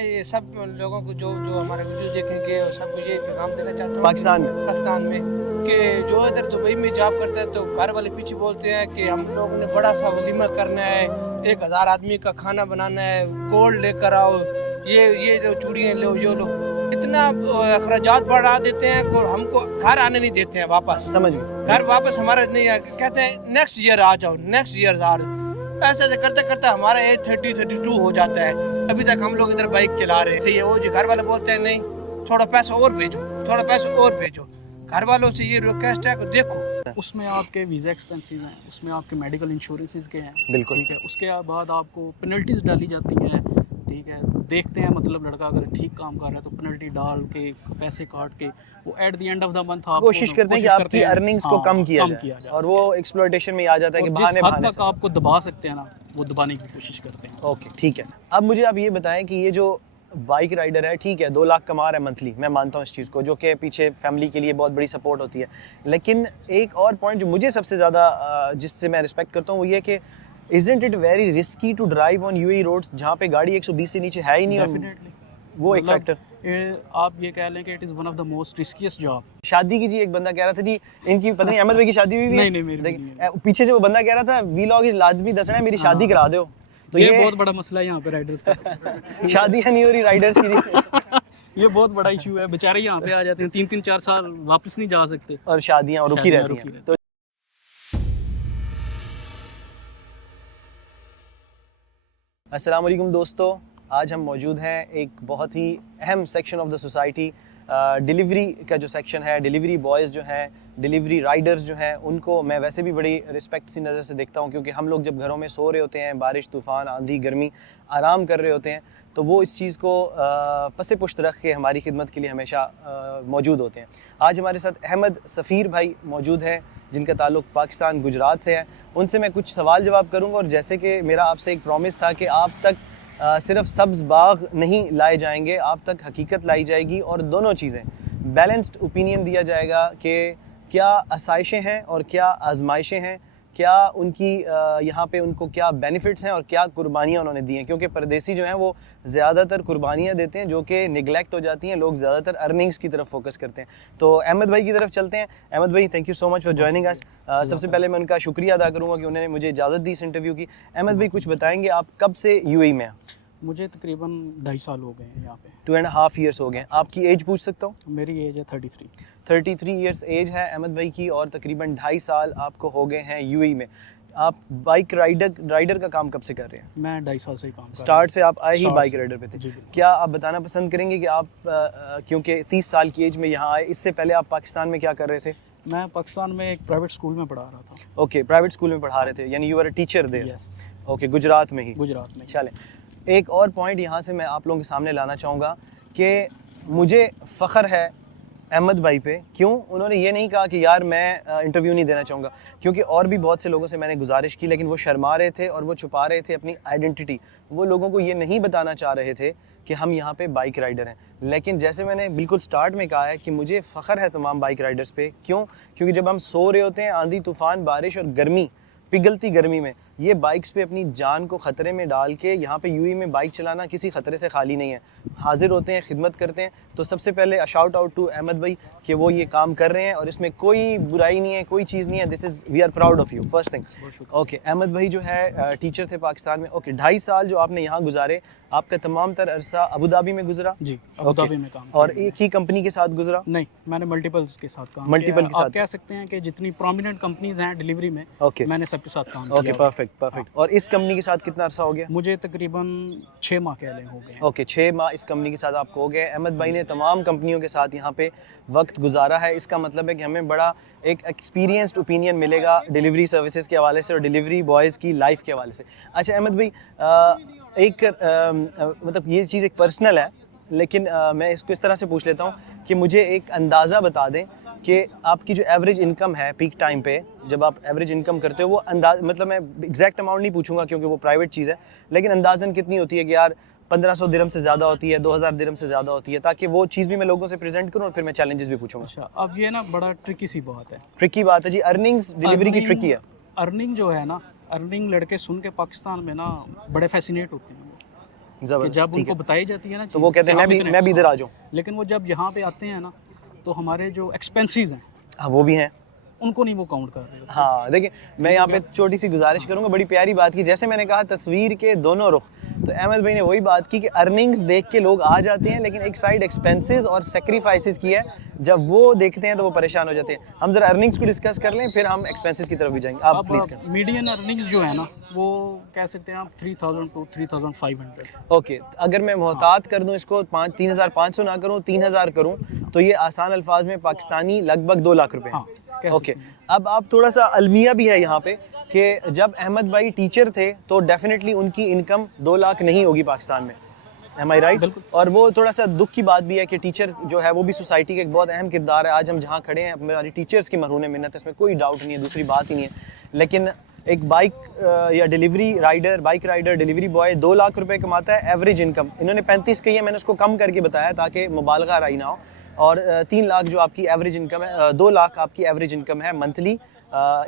मैं ये सब लोगों को जो जो हमारे वीडियो देखेंगे और सबको ये पैगाम देना चाहता हूँ पाकिस्तान में कि जो इधर दुबई में जॉब करते हैं तो घर वाले पीछे बोलते हैं कि हम लोगों ने बड़ा सा वलीमा करना है, 1000 आदमी का खाना बनाना है, गोल्ड लेकर आओ, ये लो चूड़ियाँ लो, ये लो, इतना अखराजात बढ़ा देते हैं और हमको घर आने नहीं देते हैं वापस। समझ गए। घर वापस हमारा नहीं है, कहते हैं नेक्स्ट ईयर आ जाओ, नेक्स्ट ईयर आ जाओ। ऐसे ऐसे करते करते हमारा एज 30-32 हो जाता है, अभी तक हम लोग इधर बाइक चला रहे हैं। सही है, वो जो घर वाले बोलते हैं नहीं थोड़ा पैसा और भेजो, थोड़ा पैसा और भेजो। घर वालों से ये रिक्वेस्ट है कि देखो उसमें आपके वीज़ा एक्सपेंसेस हैं, उसमें आपके मेडिकल इंश्योरेंसेस के हैं, बिल्कुल ठीक है। उसके बाद आपको पेनल्टीज डाली जाती हैं, ठीक है। देखते हैं मतलब लड़का अगर ठीक काम कर रहा है तो पेनल्टी डाल के पैसे काट के वो at the end of the month आप कोशिश करते हैं कि आपकी अर्निंग्स को कम किया जाए और वो एक्सप्लॉयटेशन में आ जाता है कि जिस हद तक आपको दबा सकते हैं ना वो दबाने की कोशिश करते हैं। ओके ठीक है। अब मुझे आप ये बताएं कि ये जो बाइक राइडर है, ठीक है 2 लाख कमा रहा है मंथली, मैं मानता हूँ इस चीज़ को, जो कि पीछे फैमिली के लिए बहुत बड़ी सपोर्ट होती है, लेकिन एक और पॉइंट जो मुझे सबसे ज़्यादा जिससे मैं रिस्पेक्ट करता हूँ वो ये कि isn't it very risky to drive on UAE roads जहाँ पे गाड़ी 120 से नीचे है ही नहीं। डेफिनेटली वो एक फैक्टर आप ये कह लें कि it is one of the most riskiest job. शादी की जी एक बंदा कह रहा था जी इनकी पता नहीं अहमद भाई की शादी हुई भी है? नहीं मेरी नहीं। पीछे से वो बंदा कह रहा था वीलॉग इज लाजमी दसना है, मेरी शादी करा दो। तो ये बहुत बड़ा मसला है यहाँ पे राइडर्स का। शादियाँ नहीं हो रही राइडर्स की। ये बहुत बड़ा इशू है, बेचारे यहाँ पे आ जाते हैं 3-4 साल वापस नहीं जा सकते और शादियाँ रुकी रहती हैं। तो अस्सलाम वालेकुम दोस्तों, आज हम मौजूद हैं एक बहुत ही अहम section of the society, delivery का जो सेक्शन है। डिलीवरी बॉयज़ जो हैं, डिलीवरी राइडर्स जो हैं, उनको मैं वैसे भी बड़ी रिस्पेक्ट सी नज़र से देखता हूँ, क्योंकि हम लोग जब घरों में सो रहे होते हैं, बारिश तूफ़ान आंधी गर्मी आराम कर रहे होते हैं, तो वो इस चीज़ को पसे पुश्त रख के हमारी खिदमत के लिए हमेशा मौजूद होते हैं। आज हमारे साथ अहमद सफ़ीर भाई मौजूद हैं, जिनका ताल्लुक़ पाकिस्तान गुजरात से है। उनसे मैं कुछ सवाल जवाब करूँगा, और जैसे कि मेरा आपसे एक प्रॉमिस था कि आप तक सिर्फ सब्ज़ बाग नहीं लाए जाएंगे, आप तक हकीकत लाई जाएगी और दोनों चीज़ें बैलेंस्ड ओपिनियन दिया जाएगा कि क्या आसाइशें हैं और क्या आजमाइशें हैं, क्या उनकी यहाँ पे उनको क्या बेनिफिट्स हैं और क्या कुर्बानियाँ उन्होंने दी हैं, क्योंकि परदेसी जो हैं वो ज़्यादातर कुर्बानियाँ देते हैं जो कि निगलेक्ट हो जाती हैं। लोग ज़्यादातर अर्निंग्स की तरफ फोकस करते हैं। तो अहमद भाई की तरफ चलते हैं। अहमद भाई, thank you so much for joining us. सबसे पहले मैं उनका शुक्रिया अदा करूँगा कि उन्होंने मुझे इजाज़त दी इस इंटरव्यू की। अहमद भाई, कुछ बताएँगे आप कब से UAE में हैं? मुझे तकरीबन 2.5 साल हो गए हैं यहाँ पे। 2.5 ईयर्स हो गए। आपकी एज पूछ सकता हूँ? मेरी एज है 33। 33 ईयर्स एज है अहमद भाई की, और तकरीबन 2.5 साल आपको हो गए हैं UAE में। आप बाइक राइडर का काम कब से कर रहे हैं? मैं 2.5 साल से ही काम कर रहा हूँ। स्टार्ट से आप आए ही बाइक राइडर पे थे। जी। क्या आप बताना पसंद करेंगे कि आप क्योंकि 30 साल की एज में यहाँ आए, इससे पहले आप पाकिस्तान में क्या कर रहे थे? मैं पाकिस्तान में एक प्राइवेट स्कूल में पढ़ा रहा था। ओके, प्राइवेट स्कूल में पढ़ा रहे थे, यानी you are a teacher there. Yes. Okay, Gujarat में ही? गुजरात में। चलें, एक और पॉइंट यहाँ से मैं आप लोगों के सामने लाना चाहूँगा कि मुझे फ़ख्र है अहमद भाई पे। क्यों? उन्होंने ये नहीं कहा कि यार मैं इंटरव्यू नहीं देना चाहूँगा, क्योंकि और भी बहुत से लोगों से मैंने गुजारिश की, लेकिन वो शर्मा रहे थे और वो छुपा रहे थे अपनी आइडेंटिटी। वो लोगों को ये नहीं बताना चाह रहे थे कि हम यहाँ पे बाइक राइडर हैं। लेकिन जैसे मैंने बिल्कुल स्टार्ट में कहा है कि मुझे फ़ख्र है तमाम बाइक राइडर्स पे। क्यों? क्योंकि जब हम सो रहे होते हैं, आंधी तूफ़ान बारिश और गर्मी, पिघलती गर्मी में, ये बाइक्स पे अपनी जान को ख़तरे में डाल के यहाँ पे UAE में बाइक चलाना किसी ख़तरे से खाली नहीं है। हाजिर होते हैं, खिदमत करते हैं। तो सबसे पहले शाउट आउट टू अहमद भाई कि वो ये काम कर रहे हैं और इसमें कोई बुराई नहीं है, कोई चीज़ नहीं है। This is we are proud of you, first thing. Okay, Ahmad भाई जो है टीचर थे पाकिस्तान में। ओके, 2.5 साल जो आपने यहाँ गुजारे, आपका तमाम तर अरसा अबू धाबी में गुजरा? जी, अबू धाबी में काम। और एक ही कंपनी के साथ गुजरा? नहीं, मैंने मल्टीपल्स के साथ काम मल्टीपल के साथ। आप कह सकते हैं कि जितनी प्रोमिनेंट कंपनीज हैं डिलीवरी में, ओके, मैंने सबके साथ काम किया। Okay, perfect. और इस कंपनी के साथ कितना अरसा हो गया? मुझे तकरीबन 6 माह कह लें हो गए। ओके, 6 माह इस कंपनी के साथ आपको हो गए। अहमद भाई ने तमाम कंपनियों के साथ यहाँ पे वक्त गुजारा है। इसका मतलब है कि हमें बड़ा एक एक्सपीरियंस्ड ओपिनियन मिलेगा डिलीवरी सर्विसेज के हवाले से और डिलीवरी बॉयज़ की लाइफ के हवाले से। अच्छा अहमद भाई, मतलब ये चीज़ एक पर्सनल है, लेकिन मैं इसको इस तरह से पूछ लेता हूँ कि मुझे एक अंदाज़ा बता दें कि आपकी जो एवरेज इनकम है पीक टाइम पे, जब आप एवरेज इनकम करते हो, वो मतलब मैं एग्जैक्ट अमाउंट नहीं पूछूंगा क्योंकि वो प्राइवेट चीज़ है, लेकिन अंदाज़न कितनी होती है कि यार 1500 दिरहम से ज़्यादा होती है, 2000 दिरहम से ज़्यादा होती है, ताकि वो चीज़ भी मैं लोगों से प्रेजेंट करूँ और फिर मैं चैलेंजेस भी पूछूंगा। अच्छा, अब ये ना बड़ा ट्रिकी सी बात है। ट्रिकी बात है जी, अर्निंग्स डिलीवरी की ट्रिकी है। अर्निंग जो है ना, अर्निंग लड़के सुन के पाकिस्तान में ना बड़े फैसिनेट होते हैं। कि जबरदस्त, जब ठीक उनको है। बताई जाती है ना तो वो चीज़ कहते कि हैं हम इतने, मैं भी इधर आ जाऊँ। लेकिन वो जब यहाँ पे आते हैं ना तो हमारे जो एक्सपेंसेस हैं हाँ, वो भी हैं। उनको नहीं वो काउंट कर रहे होते। हाँ, देखिए मैं ठीक यहाँ हो पे गया? छोटी सी गुजारिश करूँगा, बड़ी प्यारी बात की, जैसे मैंने कहा तस्वीर के दोनों रुख, तो अहमद भाई ने वही बात की कि अर्निंग्स देख के लोग आ जाते हैं, लेकिन एक साइड एक्सपेंसेस और सेक्रीफाइसेस की है, जब वो देखते हैं तो वो परेशान हो जाते हैं। हम ज़रा अर्निंग्स को डिस्कस कर लें, फिर हम एक्सपेंसेस की तरफ भी जाएंगे। आप प्लीज़ अब करें। मीडियन अर्निंग्स जो है ना वो कह सकते हैं आप 3000 टू 3500। ओके, अगर मैं मोहतात कर दूं इसको, 3,500 ना करूं, 3,000 करूं, तो ये आसान अल्फाज में पाकिस्तानी लगभग 2 लाख रुपए हाँ, हैं। कह ओके, सकते हैं। अब आप थोड़ा सा अलमिया भी है यहाँ पे कि जब अहमद भाई टीचर थे तो डेफिनेटली उनकी इनकम 2 लाख नहीं होगी पाकिस्तान में। एम आई राइट? बिल्कुल। और वो थोड़ा सा दुख की बात भी है कि टीचर जो है वो भी सोसाइटी का एक बहुत अहम किरदार है। आज हम जहाँ खड़े हैं हमारी टीचर्स की मरहून मिन्नत है, इसमें कोई डाउट नहीं है, दूसरी बात ही नहीं है। लेकिन एक बाइक या delivery rider, bike rider, delivery boy 2 lakh रुपए कमाता है एवरेज इनकम। इन्होंने 35 कही है, मैंने उसको कम करके बताया ताकि मुबालगा राई ना हो। और 3 लाख जो आपकी एवरेज इनकम है, 2 लाख आपकी एवरेज इनकम है मंथली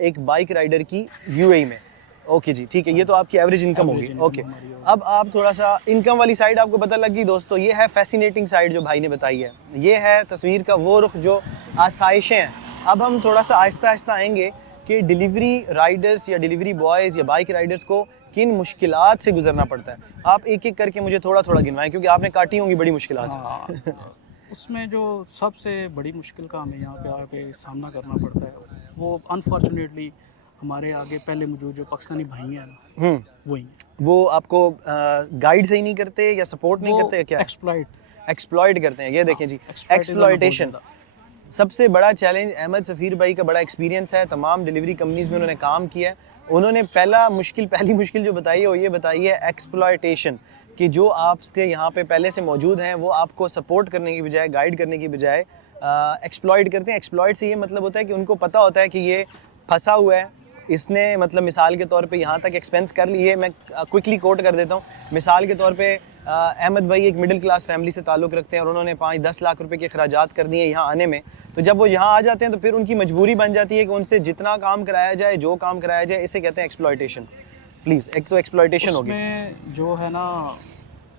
एक बाइक राइडर की यूएई में। ओके जी, ठीक है, ये तो आपकी एवरेज इनकम Average होगी। income ओके, हमारी होगी। अब आप थोड़ा सा इनकम वाली साइड आपको पता लगी दोस्तों, ये है फैसिनेटिंग साइड जो भाई ने बताई है। ये है तस्वीर का वो रुख जो आसाइशें हैं। अब हम थोड़ा सा आहिस्ता आहिस्ता आएंगे कि डिलीवरी राइडर्स या डिलीवरी बॉयज़ या बाइक राइडर्स को किन मुश्किलात से गुजरना पड़ता है। आप एक एक करके मुझे थोड़ा थोड़ा गिनवाएं, क्योंकि आपने काटी होंगी बड़ी मुश्किलात। हाँ, उसमें जो सबसे बड़ी मुश्किल का हमें यहाँ पे आके सामना करना पड़ता है वो अनफॉर्चुनेटली हमारे आगे पहले मौजूद जो पाकिस्तानी भाई हैं ना वही हैं। वो आपको गाइड सही नहीं करते या सपोर्ट नहीं करते या क्या? एक्सप्लॉइट करते हैं। ये देखें जी, एक्सप्लॉयटेशन सबसे बड़ा चैलेंज। अहमद सफ़ीर भाई का बड़ा एक्सपीरियंस है, तमाम डिलीवरी कंपनीज़ में उन्होंने काम किया है। उन्होंने पहली मुश्किल जो बताई है वो ये बताई है एक्सप्लॉयटेशन, कि जो आपके यहाँ पे पहले से मौजूद हैं वो आपको सपोर्ट करने की बजाय, गाइड करने की बजाय एक्सप्लॉइट करते हैं। एक्सप्लॉइट से ये मतलब होता है कि उनको पता होता है कि ये फंसा हुआ है, इसने मतलब मिसाल के तौर पे यहाँ तक एक्सपेंस कर लिए। मैं क्विकली कोट कर देता हूँ। मिसाल के तौर पे अहमद भाई एक मिडिल क्लास फैमिली से ताल्लुक़ रखते हैं और उन्होंने 5-10 लाख रुपए के अखराजात कर दिए यहाँ आने में। तो जब वो यहाँ आ जाते हैं तो फिर उनकी मजबूरी बन जाती है कि उनसे जितना काम कराया जाए, जो काम कराया जाए, इसे कहते हैं एक्सप्लॉयटेशन। प्लीज़, एक तो एक्सप्लॉयटेशन होगी। उसमें जो है ना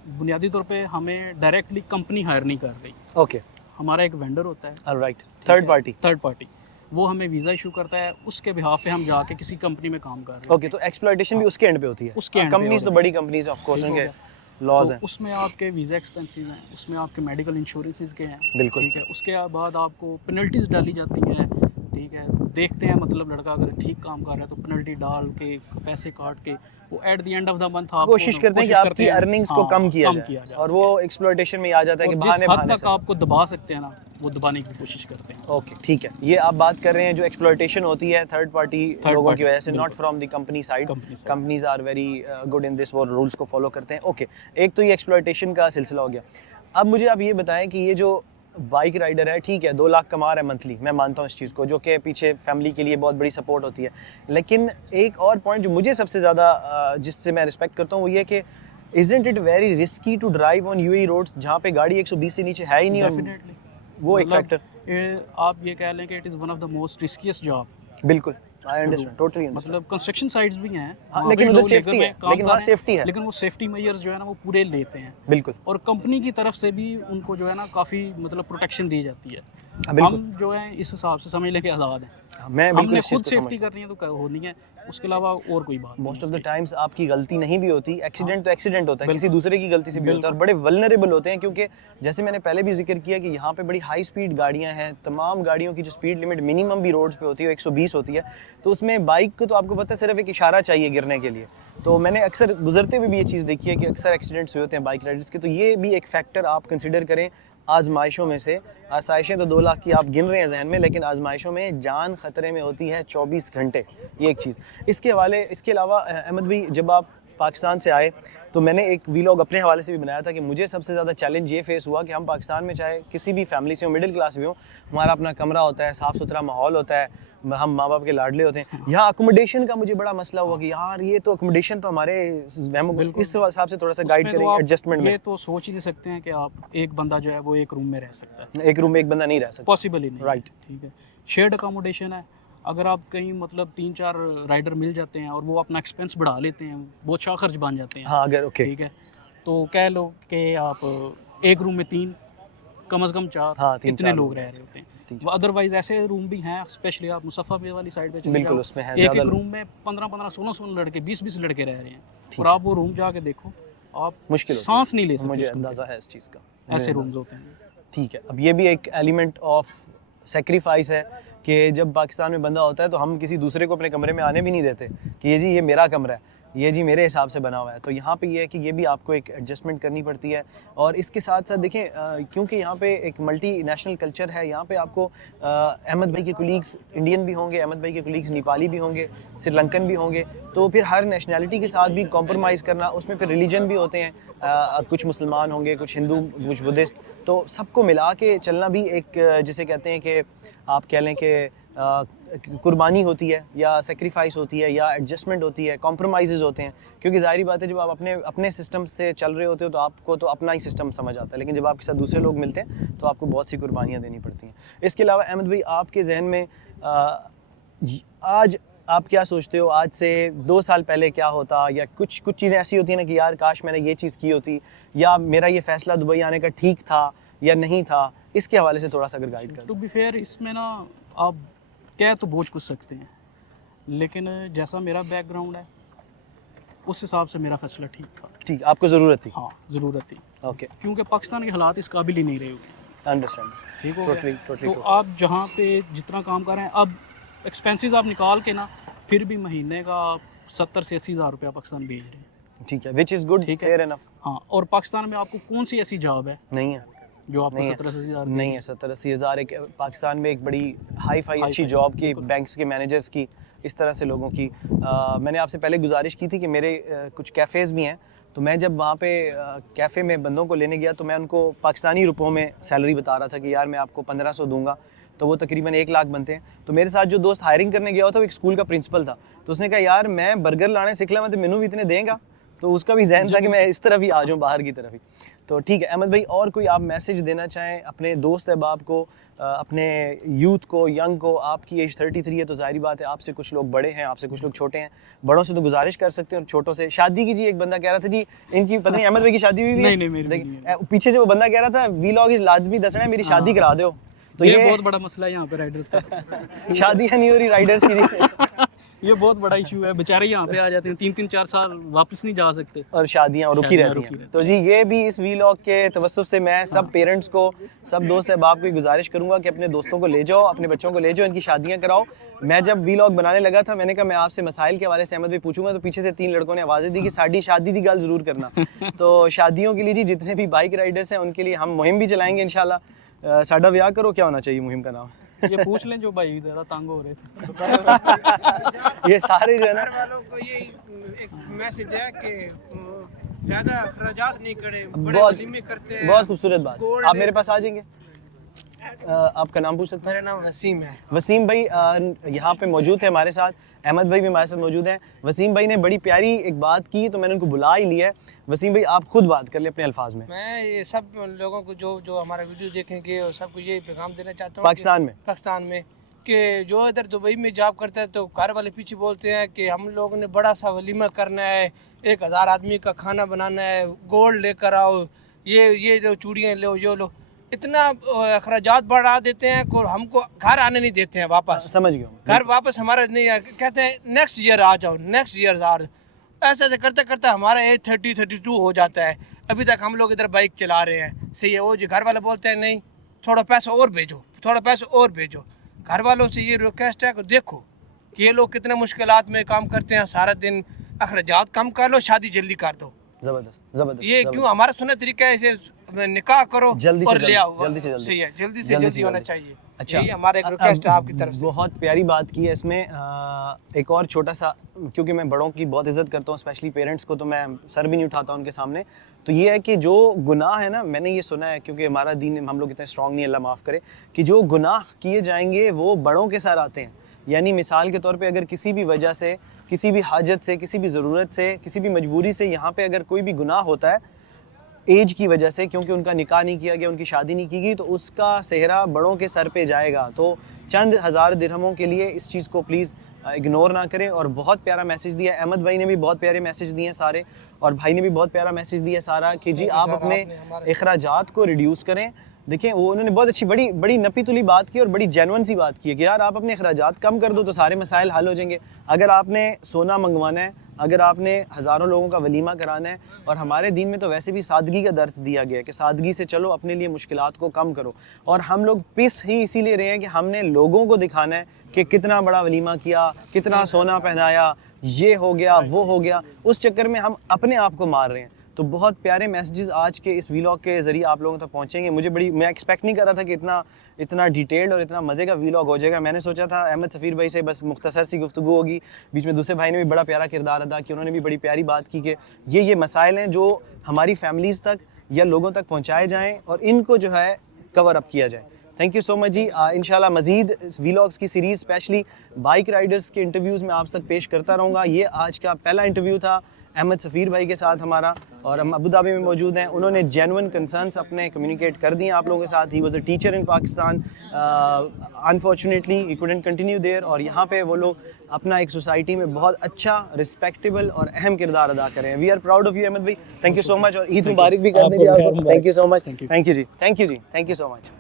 बुनियादी तौर पे हमें डायरेक्टली कंपनी हायर नहीं कर रही। ओके, हमारा एक वेंडर होता है, ऑलराइट, थर्ड पार्टी। वो हमें वीज़ा इशू करता है, उसके बिहाफ पे हम जाके किसी कंपनी में काम कर रहे हैं। ओके, तो एक्सप्लॉयटेशन भी उसके एंड पे होती है। उसके end पे कंपनीज तो होती बड़ी कंपनीज ऑफ कोर्स ठीक हो उनके गया। लॉज तो हैं। उसमें आपके वीज़ा एक्सपेंसेस हैं, उसमें आपके मेडिकल इंश्योरेंसेस के हैं। बिल्कुल। ठीक है, उसके बाद आपको पेनल्टीज डाली जाती हैं। ठीक है, देखते हैं मतलब लड़का अगर ठीक काम कर रहा है तो पेनल्टी डाल के पैसे काट के वो at the end of the month आप कोशिश करते हैं कि आपकी अर्निंग्स को कम किया जाए और वो एक्सप्लॉयटेशन में आ जाता है कि जिस हद तक आपको दबा सकते हैं ना वो दबाने की कोशिश करते हैं। ओके, ठीक है, ये आप बात कर रहे हैं जो एक्सप्लॉयटेशन होती है थर्ड पार्टी लोगों की वजह से, not from the company side. Companies are very good in this, वो रूल्स को फॉलो करते हैं। ओके, एक तो ये एक्सप्लॉयटेशन का सिलसिला हो गया। अब मुझे आप ये बताएं कि ये जो बाइक राइडर है, ठीक है 2 लाख कमा रहा है मंथली, मैं मानता हूँ इस चीज़ को, जो कि पीछे फैमिली के लिए बहुत बड़ी सपोर्ट होती है। लेकिन एक और पॉइंट जो मुझे सबसे ज़्यादा जिससे मैं रिस्पेक्ट करता हूँ वो ये कि isn't it very risky to drive on UAE roads जहाँ पे गाड़ी 120 से नीचे है ही नहीं। डेफिनेटली वो एक फैक्टर, आप ये कह लें कि it is one of the most riskiest job. बिल्कुल, आई अंडरस्टैंड, टोटली। मतलब कंस्ट्रक्शन साइट्स भी हैं, लेकिन उधर सेफ्टी है, लेकिन वहाँ सेफ्टी है, लेकिन वो सेफ्टी मेजर्स जो है ना वो पूरे लेते हैं। बिल्कुल। और कंपनी की तरफ से भी उनको जो है ना काफ़ी मतलब प्रोटेक्शन दी जाती है। हम जो है इस हिसाब से समझ लें कि आज़ाद हैं। हमने खुद सेफ्टी करनी है तो होनी है, उसके अलावा और कोई बात मोस्ट ऑफ द टाइम्स आपकी गलती नहीं भी होती, एक्सीडेंट तो एक्सीडेंट होता है, किसी दूसरे की गलती से भी होता है और बड़े वल्नरेबल होते हैं। क्योंकि जैसे मैंने पहले भी जिक्र किया कि यहाँ पे बड़ी हाई स्पीड गाड़ियाँ हैं, तमाम गाड़ियों की जो स्पीड लिमिट मिनिमम भी रोड्स पे होती है 120 होती है। तो उसमें बाइक को तो आपको पता है सिर्फ एक इशारा चाहिए गिरने के लिए। तो मैंने अक्सर गुजरते हुए भी ये चीज़ देखी है कि अक्सर एक्सीडेंट्स हुए होते हैं बाइक राइडर्स के। तो ये भी एक फैक्टर आप कंसिडर करें आजमाइशों में से। आसाइशें तो 2 लाख की आप गिन रहे हैं जहन में, लेकिन आजमाइशों में जान ख़तरे में होती है 24 घंटे, ये एक चीज़। इसके अलावा अहमद भाई जब आप पाकिस्तान से आए तो मैंने एक वीलॉग अपने हवाले से भी बनाया था कि मुझे सबसे ज़्यादा चैलेंज ये फेस हुआ कि हम पाकिस्तान में चाहे किसी भी फैमिली से हो, मिडिल क्लास भी हो, हमारा अपना कमरा होता है, साफ़ सुथरा माहौल होता है, हम माँ बाप के लाडले होते हैं। यहाँ अकोमोडेशन का मुझे बड़ा मसला हुआ कि यार ये तो अकोमोडेशन तो हमारे इस हिसाब से थोड़ा सा गाइड करें एडजस्टमेंट में। ये तो सोच ही नहीं सकते हैं कि आप एक बंदा जो है वो एक रूम में रह सकता है। एक रूम में एक बंदा नहीं रह सकता, पॉसिबल ही नहीं। राइट, ठीक है। शेयर्ड अकोमोडेशन है, अगर आप कहीं मतलब 3-4 राइडर मिल जाते हैं और वो अपना एक्सपेंस बढ़ा लेते हैं, वो अच्छा खर्च बन जाते हैं। हाँ, अगर ओके, ठीक है, तो कह लो कि आप एक रूम में 3 कम से कम 4 हाँ, 3-4 इतने लोग लोग रह रहे होते हैं। 3-4 वो अदरवाइज ऐसे रूम भी हैं, स्पेशली आप मुसफ़ा पे वाली साइड पे चले बिल्कुल, जाओ, उसमें हैं एक ज़्यादा एक लोग। रूम में 15-15, 16-16 लड़के, 20-20 लड़के रह रहे हैं, ठीक और है। आप वो रूम जाके देखो, आप मुश्किल होती सांस नहीं ले है, सकते मुझे उस कमरे अंदाज़ा में। है इस चीज़ का। ऐसे मुझे रूम्स होते हैं। ठीक है, अब ये भी एक एलिमेंट ऑफ सेक्रीफाइस है कि जब पाकिस्तान में बंदा होता है तो हम किसी दूसरे को अपने कमरे में आने भी नहीं देते कि ये जी ये मेरा कमरा है, ये जी मेरे हिसाब से बना हुआ है। तो यहाँ पे ये है कि ये भी आपको एक एडजस्टमेंट करनी पड़ती है। और इसके साथ साथ देखें क्योंकि यहाँ पे एक मल्टी नेशनल कल्चर है, यहाँ पे आपको अहमद भाई के कुलीग्स इंडियन भी होंगे, अहमद भाई के कुलीग्स नेपाली भी होंगे, श्रीलंकन भी होंगे, तो फिर हर नेशनैलिटी के साथ भी कॉम्प्रोमाइज़ करना, उसमें फिर रिलीजन भी होते हैं, कुछ मुसलमान होंगे, कुछ हिंदू, कुछ बुद्धिस्ट, तो सबको मिला के चलना भी एक जिसे कहते हैं कि आप कह लें कि कुर्बानी होती है या सेक्रीफाइस होती है या एडजस्टमेंट होती है, कॉम्प्रोमाइज़ होते हैं। क्योंकि ज़ाहिरी बात है जब आप अपने सिस्टम से चल रहे होते हो तो आपको तो अपना ही सिस्टम समझ आता है, लेकिन जब आपके साथ दूसरे लोग मिलते हैं तो आपको बहुत सी कुर्बानियाँ देनी पड़ती हैं। इसके अलावा अहमद भाई आपके जहन में आज आप क्या सोचते हो, आज से 2 साल पहले क्या होता, या कुछ चीज़ें ऐसी होती हैं ना कि यार काश मैंने ये चीज़ की होती, या मेरा ये फ़ैसला दुबई आने का ठीक था या नहीं था, इसके हवाले से थोड़ा सा अगर गाइड कर टू बी फेयर, इसमें ना आप कह तो बहुत कुछ सकते हैं, लेकिन जैसा मेरा बैकग्राउंड है उस हिसाब से मेरा फैसला ठीक था। ठीक, आपको ज़रूरत थी। हाँ, ज़रूरत थी, ओके, क्योंकि पाकिस्तान के हालात इस काबिल ही नहीं रहे हुए। अंडरस्टैंड, ठीक हो गया? टोटली तो आप जहाँ पे जितना काम कर रहे हैं, अब एक्सपेंसेस आप निकाल के ना, फिर भी महीने का 70 से 80 हज़ार रुपया पाकिस्तान भेज रहे हैं। ठीक है, विच इज़ गुड, ठीक है। Fair enough. हाँ, और पाकिस्तान में आपको कौन सी ऐसी जॉब है नहीं है, जो आपको नहीं है, 70-80 हज़ार नहीं है 70-80 हज़ार एक पाकिस्तान में एक बड़ी हाई फाई अच्छी जॉब की, बैंक्स के मैनेजर्स की, इस तरह से लोगों की। मैंने आपसे पहले गुजारिश की थी कि मेरे कुछ कैफ़ेज़ भी हैं, तो मैं जब वहाँ पे कैफ़े में बंदों को लेने गया तो मैं उनको पाकिस्तानी रुपयों में सैलरी बता रहा था कि यार मैं आपको 1500 दूंगा, तो वो तकरीबन 1 लाख बनते हैं। तो मेरे साथ जो दोस्त हायरिंग करने गया हुआ था वो एक स्कूल का प्रिंसिपल था, तो उसने कहा यार मैं बर्गर लाने सीख लिया, मैं तो मैनू भी इतने देंगा, तो उसका भी जहन था कि मैं इस तरफ ही आ जाऊँ, बाहर की तरफ ही। तो ठीक है अहमद भाई, और कोई आप मैसेज देना चाहें अपने दोस्त अहबाब को, अपने यूथ को, यंग को? आपकी एज 33 है, तो जाहिर बात है आपसे कुछ लोग बड़े हैं, आपसे कुछ लोग छोटे हैं। बड़ों से तो गुजारिश कर सकते हैं और छोटों से शादी की। जी एक बंदा कह रहा था जी इनकी पता नहीं अहमद भाई की शादी हुई भी है? नहीं, मेरी नहीं है। पीछे से वो बंदा कह रहा था वीलॉग इज लाजमी दसना है, मेरी शादी करा दो। तो ये बहुत बड़ा मसला है यहाँ पे राइडर्स का। शादियाँ नहीं हो रही राइडर्स की जी। ये बहुत बड़ा इशू है, बेचारे यहाँ पे आ जाते हैं 3-4 साल वापस नहीं जा सकते, और शादियाँ रुकी रहती हैं। तो जी ये भी इस वीलॉग के तवस्सुफ से मैं सब पेरेंट्स को, सब दोस्त अहबाब को गुजारिश करूँगा कि अपने दोस्तों को ले जाओ, अपने बच्चों को ले जाओ, इनकी शादियाँ कराओ। मैं जब वीलॉग बनाने लगा था मैंने कहा मैं आपसे मसाइल के हवाले से अहमद भाई पूछूंगा, तो पीछे से 3 लड़कों ने आवाज़ें दी कि साड़ी शादी की गल ज़रूर करना। तो शादियों के लिए जी जितने भी बाइक राइडर्स हैं उनके लिए हम मुहिम भी चलाएँगे इंशाल्लाह। साडा ब्याह करो क्या होना चाहिए मुहिम का नाम? ये पूछ लें जो भाई ज़्यादा तंग हो रहे थे। ये सारे जो है ना, घर वालों को ये एक मैसेज है कि ज़्यादा अखराजात नहीं करे, बड़े बहुत वलीमे करते हैं। बहुत खूबसूरत बात। गोल्ड आप मेरे पास आ जाएंगे? आपका नाम पूछ सकता हूं? मेरा नाम वसीम है। वसीम भाई यहाँ पे मौजूद है हमारे साथ, अहमद भाई भी हमारे साथ मौजूद हैं। वसीम भाई ने बड़ी प्यारी एक बात की तो मैंने उनको बुला ही लिया है। वसीम भाई आप खुद बात कर ले अपने अल्फाज में। मैं ये सब लोगों को जो हमारा वीडियो देखेंगे और सबको ये पैगाम देना चाहता हूँ पाकिस्तान में कि जो इधर दुबई में जॉब करता है तो घर वाले पीछे बोलते हैं कि हम लोगों ने बड़ा सा वलीमा करना है, 1000 आदमी का खाना बनाना है, गोल्ड लेकर आओ, ये लो चूड़ियाँ लो, ये लो, इतना अखराजात बढ़ा देते हैं और हमको घर आने नहीं देते हैं वापस। समझ गया, घर वापस हमारा नहीं कहते हैं नेक्स्ट ईयर आ जाओ, नेक्स्ट ईयर आ जाओ। ऐसे ऐसे करते करते हमारा एज 30-32 हो जाता है। अभी तक हम लोग इधर बाइक चला रहे हैं, सही है। वो जो घर वाले बोलते हैं नहीं थोड़ा पैसा और भेजो, थोड़ा पैसा और भेजो। घर वालों से ये रिक्वेस्ट है कि देखो कि ये लोग कितने मुश्किलात में काम करते हैं, सारा दिन अखराजात कम कर लो, शादी जल्दी कर दो। जबरदस्त ये क्यों हमारा सुनने तरीका है, इसे निकाह करो जल्दी और से ले आओ। जल्दी से जल्दी सही है, जल्दी से जल्दी होना चाहिए। अच्छा, यही हमारा एक रिक्वेस्ट है आपकी तरफ से। बहुत प्यारी बात की है इसमें। एक और छोटा सा, क्योंकि मैं बड़ों की बहुत इज़्ज़त करता हूँ, स्पेशली पेरेंट्स को, तो मैं सर भी नहीं उठाता उनके सामने। तो ये है कि जो गुनाह है ना, मैंने ये सुना है क्योंकि हमारा दीन, हम लोग इतने स्ट्रॉन्ग नहीं, अल्लाह माफ़ करे, कि जो गुनाह किए जाएंगे वो बड़ों के साथ आते हैं। यानी मिसाल के तौर पे अगर किसी भी वजह से, किसी भी हाजत से, किसी भी ज़रूरत से, किसी भी मजबूरी से यहाँ पे अगर कोई भी गुनाह होता है एज की वजह से, क्योंकि उनका निकाह नहीं किया गया, उनकी शादी नहीं की गई, तो उसका सेहरा बड़ों के सर पे जाएगा। तो चंद हज़ार दिरहमों के लिए इस चीज़ को प्लीज़ इग्नोर ना करें। और बहुत प्यारा मैसेज दिया, अहमद भाई ने भी बहुत प्यारे मैसेज दिए हैं सारे, और भाई ने भी बहुत प्यारा मैसेज दिया सारा कि जी आप अपने अखराजात को रिड्यूस करें। देखिए वो उन्होंने बहुत अच्छी बड़ी नपी तुली बात की और बड़ी जेन्युइन सी बात की है कि यार आप अपने अखराजात कम कर दो तो सारे मसाइल हल हो जाएंगे। अगर आपने सोना मंगवाना है, अगर आपने हज़ारों लोगों का वलीमा कराना है, और हमारे दीन में तो वैसे भी सादगी का दर्स दिया गया है कि सादगी से चलो, अपने लिए मुश्किलात को कम करो। और हम लोग पिस ही इसीलिए रहे हैं कि हमने लोगों को दिखाना है कि कितना बड़ा वलीमा किया, कितना सोना पहनाया, ये हो गया वो हो गया, उस चक्कर में हम अपने आप को मार रहे हैं। तो बहुत प्यारे मैसेजेस आज के इस वीलॉग के ज़रिए आप लोगों तक पहुंचेंगे। मैं एक्सपेक्ट नहीं कर रहा था कि इतना डिटेल्ड और इतना मज़े का वीलॉग हो जाएगा। मैंने सोचा था अहमद सफ़ीर भाई से बस मुख्तसर सी गुफ्तगू होगी, बीच में दूसरे भाई ने भी बड़ा प्यारा किरदार अदा किया, उन्होंने भी बड़ी प्यारी बात की कि ये मसाइल हैं जो हमारी फैमिलीज़ तक या लोगों तक पहुँचाए जाएँ और इनको जो है कवर अप किया जाए। थैंक यू सो मच जी। इंशाल्लाह मज़ीद वीलॉग्स की सीरीज़ स्पेशली बाइक राइडर्स के इंटरव्यूज़ में आप तक पेश करता रहूँगा। ये आज का पहला इंटरव्यू था अहमद सफ़ीर भाई के साथ हमारा, और हम अबू धाबी में मौजूद हैं। उन्होंने जेन्युइन कंसर्न्स अपने कम्युनिकेट कर दिए आप लोगों के साथ। He was a teacher in Pakistan, unfortunately he couldn't continue there, और यहाँ पे वो लोग अपना एक सोसाइटी में बहुत अच्छा, रिस्पेक्टेबल और अहम किरदार अदा करें। We are proud of you Ahmad भाई, थैंक यू सो मच, और ईद मुबारक भी कर दीजिए आपको। Thank you so much, thank you ji, thank you so much.